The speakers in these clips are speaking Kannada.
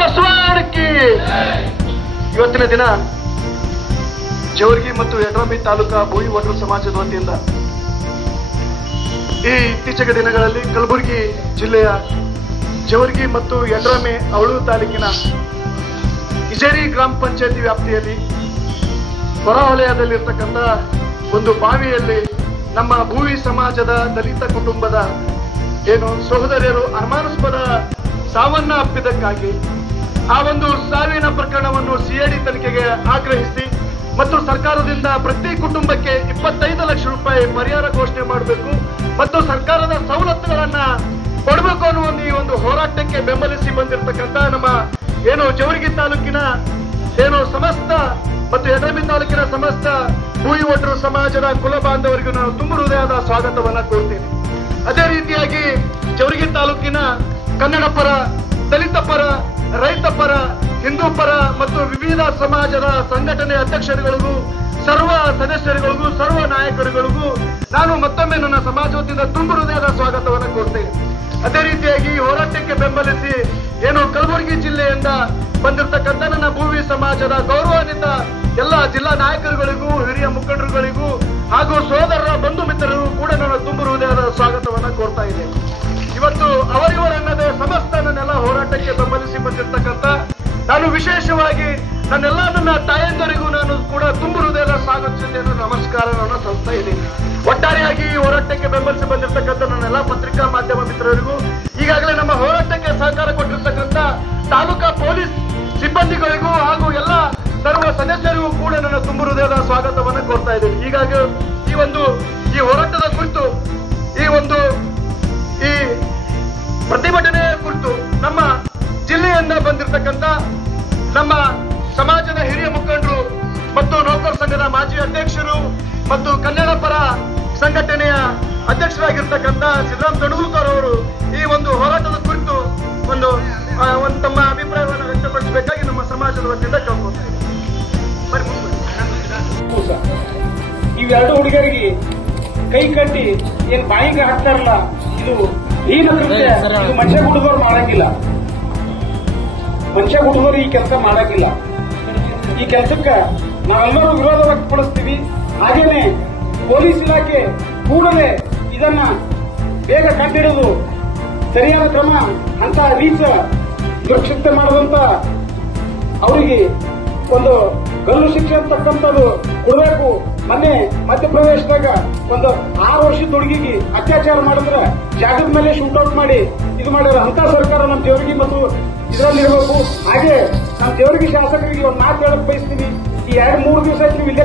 ಬಸವಣ್ಣಕಿ. ಇವತ್ತಿನ ದಿನ ಜೇವರ್ಗಿ ಮತ್ತು ಯಡ್ರಾಮಿ ತಾಲೂಕಾ ಬೋಯಿ ಒಡ್ರು ಸಮಾಜದ ವತಿಯಿಂದ ಈ ಇತ್ತೀಚೆಗೆ ದಿನಗಳಲ್ಲಿ ಕಲಬುರಗಿ ಜಿಲ್ಲೆಯ ಜೇವರ್ಗಿ ಮತ್ತು ಯಡ್ರಾಮಿ ಅವಳು ತಾಲೂಕಿನ ಇಜೇರಿ ಗ್ರಾಮ ಪಂಚಾಯತಿ ವ್ಯಾಪ್ತಿಯಲ್ಲಿ ಹೊರವಲಯದಲ್ಲಿರ್ತಕ್ಕಂಥ ಒಂದು ಬಾವಿಯಲ್ಲಿ ನಮ್ಮ ಭೂವಿ ಸಮಾಜದ ದಲಿತ ಕುಟುಂಬದ ಸಹೋದರಿಯರು ಅನುಮಾನಾಸ್ಪದ ಸಾವನ್ನ ಅಪ್ಪಿದ್ದಕ್ಕಾಗಿ ಆ ಒಂದು ಸಾವಿನ ಪ್ರಕರಣವನ್ನು ಸಿಐಡಿ ತನಿಖೆಗೆ ಆಗ್ರಹಿಸಿ ಮತ್ತು ಸರ್ಕಾರದಿಂದ ಪ್ರತಿ ಕುಟುಂಬಕ್ಕೆ 25 ಲಕ್ಷ ರೂಪಾಯಿ ಪರಿಹಾರ ಘೋಷಣೆ ಮಾಡಬೇಕು ಮತ್ತು ಸರ್ಕಾರದ ಸವಲತ್ತುಗಳನ್ನ ಕೊಡಬೇಕು ಅನ್ನುವ ಈ ಒಂದು ಹೋರಾಟಕ್ಕೆ ಬೆಂಬಲಿಸಿ ಬಂದಿರತಕ್ಕಂತ ನಮ್ಮ ಜೇವರ್ಗಿ ತಾಲೂಕಿನ ಸಮಸ್ತ ಮತ್ತು ಯಡ್ರಾಮಿ ತಾಲೂಕಿನ ಸಮಸ್ತ ಭೂಯಿ ಒಡ್ರು ಸಮಾಜದ ಕುಲ ಬಾಂಧವರಿಗೂ ನಾನು ತುಂಬ ಹೃದಯದ ಸ್ವಾಗತವನ್ನ ಕೋರ್ತೇನೆ. ಅದೇ ರೀತಿಯಾಗಿ ಜೇವರ್ಗಿ ತಾಲೂಕಿನ ಕನ್ನಡ ಪರ, ದಲಿತ ಪರ, ರೈತ ಪರ, ಹಿಂದೂ ಪರ ಮತ್ತು ವಿವಿಧ ಸಮಾಜದ ಸಂಘಟನೆ ಅಧ್ಯಕ್ಷರುಗಳಿಗೂ, ಸರ್ವ ಸದಸ್ಯರುಗಳಿಗೂ, ಸರ್ವ ನಾಯಕರುಗಳಿಗೂ ನಾನು ಮತ್ತೊಮ್ಮೆ ನನ್ನ ಸಮಾಜ ವತಿಯಿಂದ ತುಂಬ ಹೃದಯದ ಸ್ವಾಗತವನ್ನು ಕೋರ್ತೇನೆ. ಅದೇ ರೀತಿಯಾಗಿ ಹೋರಾಟಕ್ಕೆ ಬೆಂಬಲಿಸಿ ಕಲಬುರಗಿ ಜಿಲ್ಲೆಯಿಂದ ಬಂದಿರತಕ್ಕಂಥ ನನ್ನ ಭೂವಿ ಸಮಾಜದ ಗೌರವಾನ್ವಿತ ಎಲ್ಲ ಜಿಲ್ಲಾ ನಾಯಕರುಗಳಿಗೂ, ಹಿರಿಯ ಮುಖಂಡರುಗಳಿಗೂ ಹಾಗೂ ಸೋದರರ ಬಂಧು ಮಿತ್ರರಿಗೂ ಕೂಡ ನಾನು ತುಂಬ ಹೃದಯದ ಸ್ವಾಗತವನ್ನು ಕೋರ್ತಾ ಇದ್ದೇನೆ. ಇವತ್ತು ಅವರಿವರನ್ನದೇ ಸಮಸ್ತ ನನ್ನೆಲ್ಲ ಹೋರಾಟಕ್ಕೆ ಬೆಂಬಲಿಸಿ ಬಂದಿರತಕ್ಕಂಥ ನಾನು ವಿಶೇಷವಾಗಿ ನನ್ನೆಲ್ಲ ನನ್ನ ತಾಯಂದರಿಗೂ ನಾನು ಕೂಡ ತುಂಬ ಹೃದಯದ ಸ್ವಾಗತಿಸಿದ್ದೇನೆ, ನಮಸ್ಕಾರವನ್ನು ಸಲ್ಲಿಸ್ತಾ ಇದ್ದೀನಿ. ಒಟ್ಟಾರೆಯಾಗಿ ಈ ಹೋರಾಟಕ್ಕೆ ಬೆಂಬಲಿಸಿ ಬಂದಿರತಕ್ಕಂಥ ನನ್ನೆಲ್ಲ ಪತ್ರಿಕಾ ಮಾಧ್ಯಮ ಮಿತ್ರರಿಗೂ, ಈಗಾಗಲೇ ನಮ್ಮ ಹೋರಾಟಕ್ಕೆ ಸಹಕಾರ ಕೊಟ್ಟಿರ್ತಕ್ಕಂಥ ತಾಲೂಕಾ ಪೊಲೀಸ್ ಸಿಬ್ಬಂದಿಗಳಿಗೂ ಹಾಗೂ ಎಲ್ಲ ಸರ್ವ ಸದಸ್ಯರಿಗೂ ಕೂಡ ನನ್ನ ತುಂಬ ಹೃದಯದ ಸ್ವಾಗತವನ್ನು ಕೋರ್ತಾ ಇದ್ದೀನಿ. ಹೀಗಾಗಿ ಈ ಹೋರಾಟದ ಕುರಿತು ಈ ಪ್ರತಿಭಟನೆಯ ಕುರಿತು ನಮ್ಮ ಜಿಲ್ಲೆಯಿಂದ ಬಂದಿರತಕ್ಕಂಥ ನಮ್ಮ ಸಮಾಜದ ಹಿರಿಯ ಮುಖಂಡರು ಮತ್ತು ನೌಕರ ಸಂಘದ ಮಾಜಿ ಅಧ್ಯಕ್ಷರು ಮತ್ತು ಕನ್ನಡ ಪರ ಸಂಘಟನೆಯ ಅಧ್ಯಕ್ಷರಾಗಿರ್ತಕ್ಕಂಥ ಸಿದ್ದರಾಮ್ ತಡಗೂರ್ಕರ್ ಅವರು ಈ ಒಂದು ಹೋರಾಟದ ಕುರಿತು ಒಂದು ತಮ್ಮ ಅಭಿಪ್ರಾಯವನ್ನು ವ್ಯಕ್ತಪಡಿಸಬೇಕಾಗಿ ನಮ್ಮ ಸಮಾಜದ ವತಿಯಿಂದ ಕೇಳ್ಕೊಳ್ತಾ ಇದ್ದೀನಿ. ಇವೆರಡು ಹುಡುಗರಿಗೆ ಕೈ ಕಟ್ಟಿ ಏನ್ ಬಾಯಿಗೆ ಹಾಕ್ತಾರಲ್ಲ, ಇದು ಹೀನ ಕೃತ್ಯ. ಇದು ಮನುಷ್ಯ ಹುಡುಗರು ಮಾಡಂಗಿಲ್ಲ, ಮನುಷ್ಯ ಹುಡುಗರು ಈ ಕೆಲಸ ಮಾಡಂಗಿಲ್ಲ. ಈ ಕೆಲಸಕ್ಕೆ ನಾವೆಲ್ಲರೂ ವಿರೋಧ ವ್ಯಕ್ತಪಡಿಸ್ತೀವಿ. ಹಾಗೇನೆ ಪೊಲೀಸ್ ಇಲಾಖೆ ಕೂಡಲೇ ಇದನ್ನ ಬೇಗ ಕಂಡುಹಿಡಿದು ಸರಿಯಾದ ಕ್ರಮ ಅಂತ ರೀಚ ಸುರಕ್ಷಿತ ಮಾಡುವಂತ ಅವರಿಗೆ ಒಂದು ಗಲ್ಲು ಶಿಕ್ಷೆ ಅಂತಕ್ಕಂಥದ್ದು ಕೊಡಬೇಕು. ಮೊನ್ನೆ ಮಧ್ಯಪ್ರದೇಶದಾಗ ಒಂದು 6 ವರ್ಷದ ಹುಡುಗಿಗೆ ಅತ್ಯಾಚಾರ ಮಾಡಿದ್ರೆ ಜಾಗದ ಮೇಲೆ ಶೂಟೌಟ್ ಮಾಡಿ ಇದು ಮಾಡ್ಯಾರ. ಅಂತ ಸರ್ಕಾರ ನಮ್ಮ ಜೇವರ್ಗಿ ಮತ್ತು ಇದರಲ್ಲಿರಬೇಕು. ಹಾಗೆ ನಮ್ಮ ಜೇವರ್ಗಿ ಶಾಸಕರಿಗೆ ಒಂದು ಮಾತು ಹೇಳಕ್ ಬಯಸ್ತೀವಿ. ಈ 2-3 ದಿವಸ ನೀವು ಇಲ್ಲೇ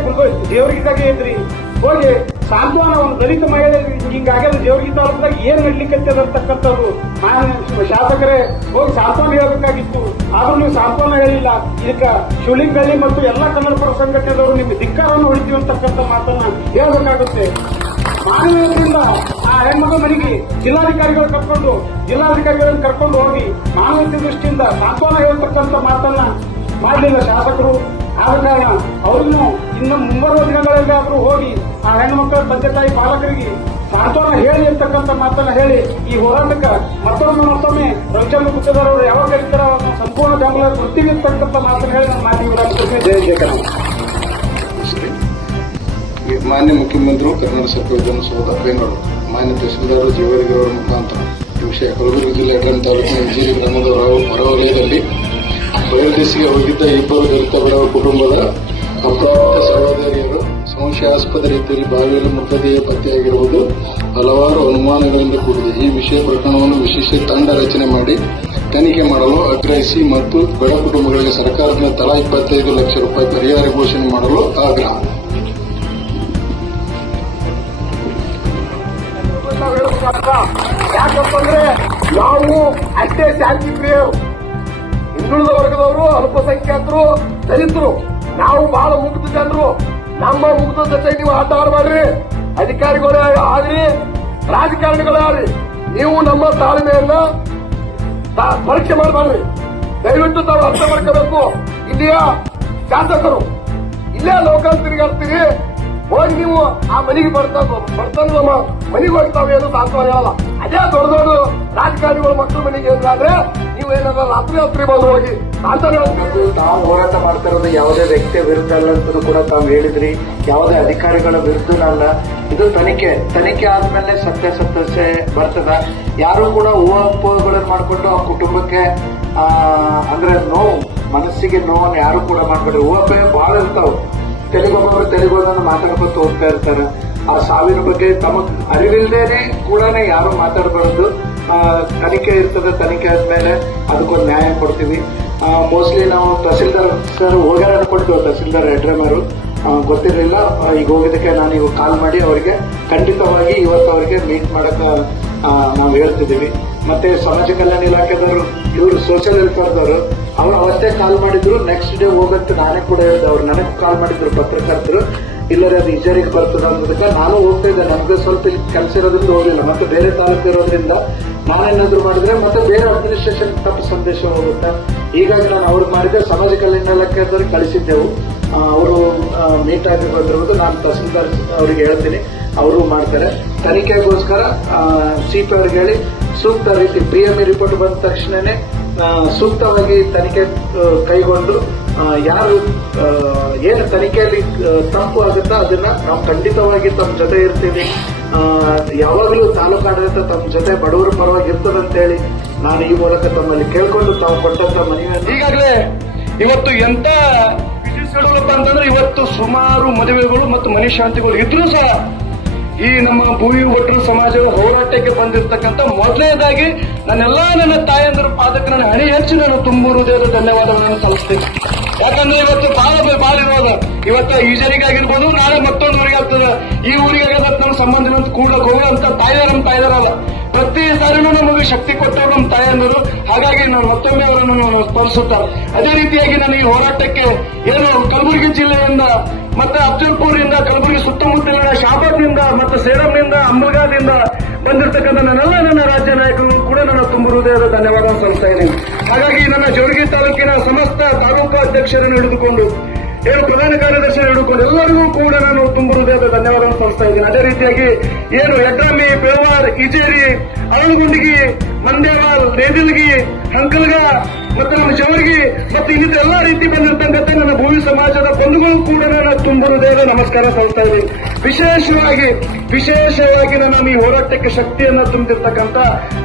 ಜೇವರ್ಗಿದಾಗೆ ಇದ್ರಿ, ಹೋಗಿ ಸಾಂತ್ವನ ಒಂದು ದಲಿತ ಮಹಿಳೆ ಹಿಂಗಾಗ್ಯದ ಜೇವರ್ಗಿ ತಾಲೂಕದಾಗ ಏನ್ ನಡ್ಲಿಕ್ಕೆ ಅಂತಕ್ಕಂಥದ್ದು ಶಾಸಕರೇ ಹೋಗಿ ಸಾಂತ್ವನ ಹೇಳಬೇಕಾಗಿತ್ತು. ಆದ್ರೂ ನೀವು ಸಾಂತ್ವನ ಹೇಳಿಲ್ಲ. ಇದಕ್ಕೆ ಶಿವಲಿಂಗಳ್ಳಿ ಮತ್ತು ಎಲ್ಲ ಕನ್ನಡ ಪರ ಸಂಘಟನೆದವರು ನಿಮ್ಗೆ ಧಿಕ್ಕಾರವನ್ನು ಹೊಡಿತೀವಿ ಅಂತಕ್ಕಂಥ ಮಾತನ್ನ ಹೇಳಬೇಕಾಗುತ್ತೆ. ಮಾನವೀಯತೆಯಿಂದ ಆ ಹೆಣ್ಮಗಳ ಮನೆಗೆ ಜಿಲ್ಲಾಧಿಕಾರಿಗಳನ್ನು ಕರ್ಕೊಂಡು ಹೋಗಿ ಮಾನವೀಯತೆ ದೃಷ್ಟಿಯಿಂದ ಸಾಂತ್ವನ ಹೇಳ್ತಕ್ಕಂಥ ಮಾತನ್ನ ಮಾಡಲಿಲ್ಲ ಶಾಸಕರು. ಆದ ಕಾರಣ ಅವ್ರನ್ನು ಇನ್ನು ಮುಂಬರುವ ದಿನಗಳಲ್ಲಾದ್ರೂ ಹೋಗಿ ಆ ಹೆಣ್ಣುಮಕ್ಕಳ ತಂದೆ ತಾಯಿ ಪಾಲಕರಿಗೆ ಸಾಂತ್ವನ ಹೇಳಿ ಅಂತಕ್ಕಂಥ ಮಾತನ್ನ ಹೇಳಿ ಈ ಹೋರಾಟಕ್ಕೆ ಮತ್ತೊಮ್ಮೆ ರವಿಚಂದ್ರ ಗುತ್ತೇದಾರ್ ಅವರು ಯಾವಾಗ ಕರೀತಾರ ಸಂಪೂರ್ಣ ಬೆಂಬಲ ಕೊಡ್ತೀವಿ ಅಂತಕ್ಕಂಥ ಮಾತನ್ನ ಹೇಳಿ ನನ್ನ ಮಾತಿಗೆ ಜಯಶೇಖರ. ಮಾನ್ಯ ಮುಖ್ಯಮಂತ್ರಿಗಳು ಕರ್ನಾಟಕ ಸರ್ಕಾರ ವಿಧಾನಸೌಧ ಬೆಂಗಳೂರು, ಮಾನ್ಯ ತಹಸೀಲ್ದಾರ್ ಜೇವರ್ಗಿ ಅವರ ಮುಖಾಂತರ ಈ ವಿಷಯ ಕಲಬುರಗಿ ಜಿಲ್ಲೆ ಯಡ್ರಾಮಿ ತಾಲೂಕಿನ ಇಜೇರಿ ಗ್ರಾಮದ ಹೊರವಲಯದಲ್ಲಿ ಬಯಲುದೇಶಿಗೆ ಹೋಗಿದ್ದ 2 ದಲಿತ ಬಡವ ಕುಟುಂಬದ ಅಪ್ರಾಪ್ತ ಸಹೋದರಿಯರು ಸಂಶಯಾಸ್ಪದ ರೀತಿಯಲ್ಲಿ ಬಾವಿಯಲ್ಲಿ ಮೃತದೇಹ ಪತ್ತೆಯಾಗಿರುವುದು ಹಲವಾರು ಅನುಮಾನಗಳಿಂದ ಕೂಡಿದೆ. ಈ ವಿಷಯ ಪ್ರಕರಣವನ್ನು ವಿಶೇಷ ತಂಡ ರಚನೆ ಮಾಡಿ ತನಿಖೆ ಮಾಡಲು ಆಗ್ರಹಿಸಿ ಮತ್ತು ಬಡ ಕುಟುಂಬಗಳಿಗೆ ಸರ್ಕಾರದಿಂದ ತಲಾ 25 ಲಕ್ಷ ರೂಪಾಯಿ ಪರಿಹಾರ ಘೋಷಣೆ ಮಾಡಲು ಆಗ್ರಹ. ಯಾಕಂತಂದ್ರೆ ನಾವು ಅಷ್ಟೇ ಶಾಂತಿ ಪ್ರಿಯರು, ಹಿಂದುಳಿದ ವರ್ಗದವರು, ಅಲ್ಪಸಂಖ್ಯಾತರು, ದಲಿತರು, ನಾವು ಬಹಳ ಮುಗ್ಧ ಜನರು. ನಮ್ಮ ಮುಗ್ಧ ಜೊತೆ ನೀವು ಆಟ ಆಡಬೇಡ್ರಿ. ಅಧಿಕಾರಿಗಳೇ ಆಗ್ರಿ, ರಾಜಕಾರಣಿಗಳೇ ನೀವು ನಮ್ಮ ತಾಳ್ಮೆಯನ್ನ ಪರೀಕ್ಷೆ ಮಾಡಬೇಡ್ರಿ. ದಯವಿಟ್ಟು ತಾವು ಅರ್ಥ ಮಾಡ್ಕೋಬೇಕು. ಇಲ್ಲಿಯ ಶಾಸಕರು ಇಲ್ಲೇ ಲೋಕಲ್ ತಿರುಗಾಡ್ತೀರಿ, ಹೋಗಿ ನೀವು ಆ ಮನೆಗೆ ಬರ್ತಾನೆ ನಮ್ಮ ಮನೆಗೆ ಹೋಗ್ತಾವೆ ಏನು ಸಾಂತ್ವನ ಹೇಳಲ್ಲ. ಅದೇ ದೊಡ್ಡ ರಾಜಕಾರಣಿಗಳು ಮಕ್ಕಳ ಮನೆಗೆ ಏನಾದ್ರೆ ನೀವೇನಾರ ರಾತ್ರಿ ಬಂದು ಹೋಗಿ ತಾವು ಹೋರಾಟ ಮಾಡ್ತಾ ಇರೋದು ಯಾವುದೇ ವ್ಯಕ್ತಿಯ ವಿರುದ್ಧ ಅಲ್ಲ ಅಂತ ಕೂಡ ತಾವು ಹೇಳಿದ್ರಿ. ಯಾವುದೇ ಅಧಿಕಾರಿಗಳ ವಿರುದ್ಧ ಅಲ್ಲ. ಇದು ತನಿಖೆ ಆದ್ಮೇಲೆ ಸತ್ಯಾಸತ್ಯತೆ ಬರ್ತದ. ಯಾರು ಕೂಡ ಊಹಾಪೋಹಗಳನ್ನು ಮಾಡ್ಕೊಂಡು ಆ ಕುಟುಂಬಕ್ಕೆ ಅಂದ್ರೆ ಮನಸ್ಸಿಗೆ ನೋವನ್ನು ಯಾರು ಕೂಡ ಮಾಡ್ಬೇಡ್ರಿ. ಊಹಾಪೋಹ ಬಹಳ ಇರ್ತಾವ. ತೆಲುಗೋದನ್ನು ಮಾತಾಡ್ಕೊತ ಹೋಗ್ತಾ ಇರ್ತಾರೆ. ಆ ಸಾವಿನ ಬಗ್ಗೆ ತಮಗ್ ಅರಿವಿಲ್ದೇನೆ ಕೂಡ ಯಾರು ಮಾತಾಡಬಾರ್ದು. ತನಿಖೆ ಇರ್ತದೆ. ತನಿಖೆ ಆದ್ಮೇಲೆ ಅದಕ್ಕೊಂದು ನ್ಯಾಯ ಕೊಡ್ತೀವಿ. ಮೋಸ್ಟ್ಲಿ ನಾವು ತಹಸೀಲ್ದಾರ್ ಸರ್ ಹೋಗ್ಯಾರ ಅನ್ಕೊಳ್ತೀವಿ. ತಹಸೀಲ್ದಾರ್ ಹೆಡ್ರೇಮರು ಗೊತ್ತಿರಲಿಲ್ಲ. ಈಗ ಹೋಗಿದ್ದಕ್ಕೆ ನಾನು ಈಗ ಕಾಲ್ ಮಾಡಿ ಅವರಿಗೆ ಖಂಡಿತವಾಗಿ ಇವತ್ತು ಅವರಿಗೆ ಮೀಟ್ ಮಾಡಕ ನಾವು ಹೇಳ್ತಿದ್ದೀವಿ. ಮತ್ತೆ ಸಮಾಜ ಕಲ್ಯಾಣ ಇಲಾಖೆದವರು ಇವರು ಸೋಷಿಯಲ್ ವೆಲ್ಫೇರ್ದವರು ಅವ್ರು ಅವತ್ತೇ ಕಾಲ್ ಮಾಡಿದ್ರು. ನೆಕ್ಸ್ಟ್ ಡೇ ಹೋಗಂತ ನಾನೇ ಕೂಡ ಹೇಳಿದೆ. ಅವ್ರು ನನಗೆ ಕಾಲ್ ಮಾಡಿದ್ರು ಪತ್ರಕರ್ತರು. ಇಲ್ಲರೇ ಅದು ಇಜರಿಗೆ ಬರ್ತದೆ ಅನ್ನೋದಕ್ಕೆ ನಾನು ಹೋಗ್ತಾ ಇದ್ದೆ. ನಮ್ಗೆ ಸ್ವಲ್ಪ ಕೆಲಸ ಇರೋದ್ರಿಂದ ಹೋಗಿಲ್ಲ. ಮತ್ತೆ ಬೇರೆ ತಾಲೂಕು ಇರೋದ್ರಿಂದ ನಾನೇನಾದ್ರು ಮಾಡಿದ್ರೆ ಮತ್ತೆ ಬೇರೆ ಅಡ್ಮಿನಿಸ್ಟ್ರೇಷನ್ ತಪ್ಪು ಸಂದೇಶ ಹೋಗುತ್ತೆ. ಹೀಗಾಗಿ ನಾನು ಅವ್ರಿಗೆ ಮಾಡಿದ್ದೆ. ಸಮಾಜ ಕಲ್ಯಾಣ ಇಲಾಖೆದವ್ರಿಗೆ ಕಳಿಸಿದ್ದೆವು. ಅವರು ಮೀಟ್ ಆಗಿ ಬಂದಿರುವುದು. ನಾನು ತಹಸೀಲ್ದಾರ್ ಅವರಿಗೆ ಹೇಳ್ತೀನಿ, ಅವರು ಮಾಡ್ತಾರೆ. ತನಿಖೆಗೋಸ್ಕರ ಸಿಪಿ ಅವ್ರಿಗೆ ಹೇಳಿ ಸೂಕ್ತ ರೀತಿ PME ರಿಪೋರ್ಟ್ ಬಂದ ತಕ್ಷಣನೇ ಸೂಕ್ತವಾಗಿ ತನಿಖೆ ಕೈಗೊಂಡು ಯಾರು ಏನು ತನಿಖೆಯಲ್ಲಿ ತಪ್ಪು ಆಗುತ್ತೋ ಅದನ್ನ ನಾವು ಖಂಡಿತವಾಗಿ ತಮ್ಮ ಜೊತೆ ಇರ್ತೀವಿ. ಯಾವಾಗಲೂ ತಾಲೂಕು ಆಡಳಿತ ತಮ್ಮ ಜೊತೆ ಬಡವರ ಪರವಾಗಿ ಇರ್ತದಂತೇಳಿ ನಾನು ಈ ಮೂಲಕ ತಮ್ಮಲ್ಲಿ ಕೇಳ್ಕೊಂಡು ತಾವು ಕೊಟ್ಟಂತ ಮನವಿಯನ್ನು ಈಗಾಗಲೇ ಇವತ್ತು ಎಂತ ವಿಧಿಸಿಡಲಪ್ಪ ಅಂತಂದ್ರೆ ಇವತ್ತು ಸುಮಾರು ಮದುವೆಗಳು ಮತ್ತು ಮನೆಶಾಂತಿಗಳು ಇದ್ರೂ ಸಹ ಈ ನಮ್ಮ ಭೂಮಿ ಒಟ್ಟರು ಸಮಾಜದ ಹೋರಾಟಕ್ಕೆ ಬಂದಿರತಕ್ಕಂಥ ಮೊದಲನೇದಾಗಿ ನನ್ನ ತಾಯಂದಿರ ಪಾದಕ್ಕೆ ನನ್ನ ಹಣಿ ಹೆಚ್ಚು ನಾನು ತುಂಬ ಹೃದಯದ ಧನ್ಯವಾದಗಳನ್ನು ಸಲ್ಲಿಸ್ತೇನೆ. ಯಾಕಂದ್ರೆ ಇವತ್ತು ಬಾಳ ಇರೋದು ಇವತ್ತು ಈ ಜನಿಗಾಗಿರ್ಬೋದು, ನಾಳೆ ಮತ್ತೊಂದು ಊರಿಗೆ ಆಗ್ತದೆ. ಈ ಊರಿಗೆ ನಮ್ಮ ಸಂಬಂಧ ಕೂಡ ಹೋಗುವಂತ ನಮ್ಮ ತಾಯಿದಾರಲ್ಲ. ಪ್ರತಿ ಸಾರಿನೂ ನಮಗೆ ಶಕ್ತಿ ಕೊಟ್ಟರು ನಮ್ಮ ತಾಯಂದರು. ಹಾಗಾಗಿ ನಾನು ಮತ್ತೊಮ್ಮೆ ಅವರನ್ನು ಸ್ಮರಿಸುತ್ತಾರೆ. ಅದೇ ರೀತಿಯಾಗಿ ನಾನು ಈ ಹೋರಾಟಕ್ಕೆ ಏನು ಕಲಬುರಗಿ ಜಿಲ್ಲೆಯಿಂದ ಮತ್ತೆ ಅಫ್ಜಲ್ಪುರದಿಂದ, ಕಲಬುರಗಿ ಸುತ್ತಮುತ್ತಲಿನ ಶಾಬಾದ್ನಿಂದ ಮತ್ತು ಸೇಡಂನಿಂದ, ಅಂಬಲ್ಗಾದಿಂದ ಬಂದಿರತಕ್ಕಂಥ ನನ್ನ ರಾಜ್ಯ ನಾಯಕರು ಕೂಡ ನನ್ನ ತುಂಬ ಹೃದಯದ ಧನ್ಯವಾದ ಸಲ್ಲಿಸ್ತಾ ಇದ್ದೀನಿ. ಹಾಗಾಗಿ ನನ್ನ ಜೋಡಗಿ ತಾಲೂಕಿನ ಸಮಸ್ತ ತಾಲೂಕು ಅಧ್ಯಕ್ಷರನ್ನು ಹಿಡಿದುಕೊಂಡು ಏನು ಪ್ರಧಾನ ಕಾರ್ಯದರ್ಶಿಯನ್ನು ಹಿಡಿದುಕೊಂಡು ಎಲ್ಲರಿಗೂ ಕೂಡ ನಾನು ತುಂಬ ಹೃದಯದ ಧನ್ಯವಾದವನ್ನು ಸಲ್ಲಿಸ್ತಾ ಇದ್ದೀನಿ. ಅದೇ ರೀತಿಯಾಗಿ ಏನು ಯಡ್ರಾಮಿ, ಬೇವಾರ್, ಇಜೇರಿ, ಅಳಗುಂಡಿಗಿ, ಮಂಡ್ಯವಾಲ್, ರೇದಿಲ್ಗಿ, ಹಂಕಲ್ಗ ಮತ್ತು ನಮ್ಮ ಜವರ್ಗಿ ಮತ್ತು ಇನ್ನಿತರ ಎಲ್ಲಾ ರೀತಿ ಬಂದಿರತಕ್ಕಂಥ ನನ್ನ ಭೂಮಿ ಸಮಾಜದ ಬಂಧುಗಳು ಕೂಡ ನಾನು ತುಂಬ ಹೃದಯದ ನಮಸ್ಕಾರ ಸಲ್ಲಿಸ್ತಾ ಇದ್ದೀನಿ. ವಿಶೇಷವಾಗಿ ನಾನು ಈ ಹೋರಾಟಕ್ಕೆ ಶಕ್ತಿಯನ್ನು ತುಂಬಿರ್ತಕ್ಕಂಥ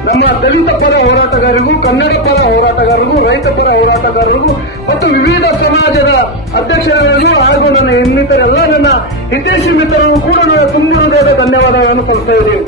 ನಮ್ಮ ದಲಿತ ಪರ ಹೋರಾಟಗಾರರಿಗೂ, ಕನ್ನಡ ಪರ ಹೋರಾಟಗಾರರಿಗೂ, ರೈತ ಪರ ಹೋರಾಟಗಾರರಿಗೂ ಮತ್ತು ವಿವಿಧ ಸಮಾಜದ ಅಧ್ಯಕ್ಷರಿಗೂ ಹಾಗೂ ನನ್ನ ಇನ್ನಿತರ ಎಲ್ಲ ನನ್ನ ಹಿತೈಷಿ ಮಿತ್ರರಿಗೂ ಕೂಡ ನಾನು ತುಂಬ ಹೃದಯದ ಧನ್ಯವಾದಗಳನ್ನು ಸಲ್ಲಿಸ್ತಾ ಇದ್ದೀನಿ.